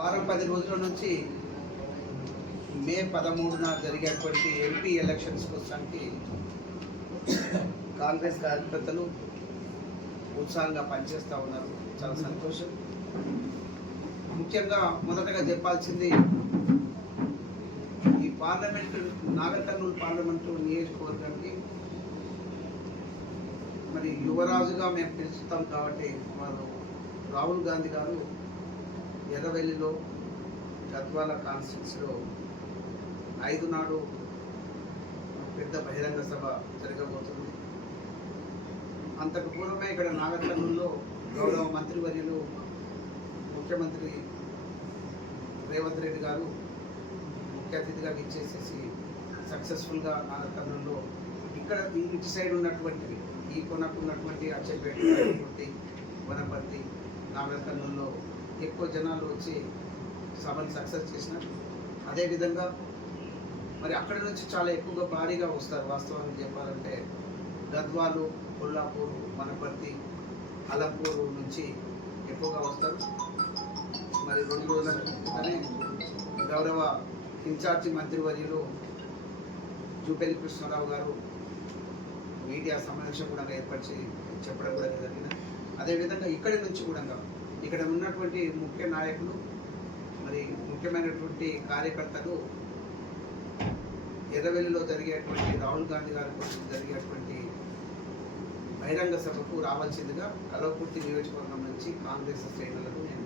వారం పది రోజుల నుంచి మే పదమూడున జరిగేటువంటి ఎంపీ ఎలక్షన్స్ కోసానికి కాంగ్రెస్ కార్యకర్తలు ఉత్సాహంగా పనిచేస్తూ ఉన్నారు. చాలా సంతోషం. ముఖ్యంగా మొదటగా చెప్పాల్సింది ఈ పార్లమెంట్ నాగర్కర్నూలు పార్లమెంటు నియోజకవర్గానికి మరి యువరాజుగా మేము పిలుస్తాం కాబట్టి వారు రాహుల్ గాంధీ గారు ఎర్రవెల్లిలో గద్వాల కాన్స్టిట్యూన్సీలో ఐదు నాడు పెద్ద బహిరంగ సభ జరగబోతుంది. అంతకు పూర్వమే ఇక్కడ నాగర్కర్నూలులో గౌరవ మంత్రివర్యులు ముఖ్యమంత్రి రేవంత్ రెడ్డి గారు ముఖ్య అతిథిగా ఇచ్చేసేసి సక్సెస్ఫుల్గా నాగర్కర్నూలులో ఇక్కడ ఇటు సైడ్ ఉన్నటువంటివి ఈ కొనకు ఉన్నటువంటి అచ్చపేట వనపర్తి నాగర్కర్నూలులో ఎక్కువ జనాలు వచ్చి సభను సక్సెస్ చేసినారు అదేవిధంగా మరి అక్కడ నుంచి చాలా ఎక్కువగా భారీగా వస్తారు. వాస్తవానికి చెప్పాలంటే గద్వాలు కొల్లాపూరు మనపర్తి అలంపూరు నుంచి ఎక్కువగా వస్తారు. మరి రెండు రోజుల క్రితమే గౌరవ ఇన్ఛార్జి మంత్రివర్యులు జూపల్లి కృష్ణారావు గారు మీడియా సమావేశం కూడా ఏర్పరిచి చెప్పడం కూడా జరిగింది. అదేవిధంగా ఇక్కడి నుంచి కూడా ఇక్కడ ఉన్నటువంటి ముఖ్య నాయకులు మరి ముఖ్యమైనటువంటి కార్యకర్తలు ఎర్రవెల్లిలో జరిగేటువంటి రాహుల్ గాంధీ గారి కోసం జరిగేటువంటి బహిరంగ సభకు రావాల్సిందిగా కలవకుర్తి నియోజకవర్గం నుంచి కాంగ్రెస్ శ్రేణులకు నేను